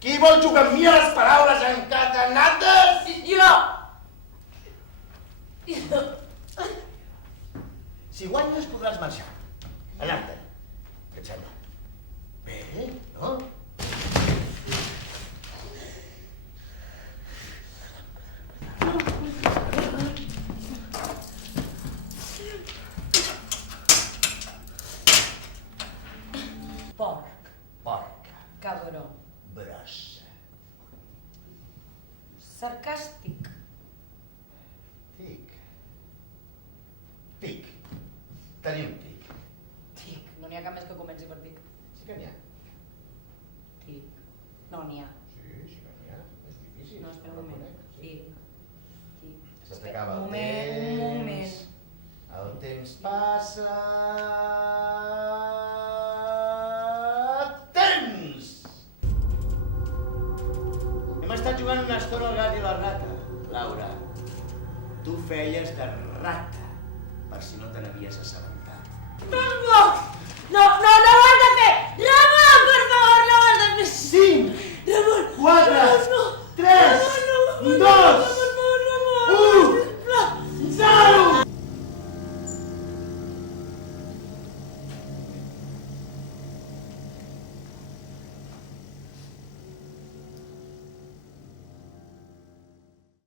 Qui vol jugar amb mi a les paraules encadenades? Jo! Si guanyes podràs marxar. Anar-te'n. Què et sembla? Bé, no? Porc. Porca. Cabró. Brossa. Sarcàstic. Tic. Tic. Tenim tic. Tic. No n'hi ha cap més que comenci per tic. Sí que n'hi ha. Tic. No n'hi ha. Sí que n'hi ha. És difícil. No, espera un moment. Tic. Tic. Se t'acaba el Un temps. moment. El temps passa... Temps! Hem estat jugant una estona al gat i la rata. Laura, tu feies de rata, per si no te n'havies assabentat. Tango!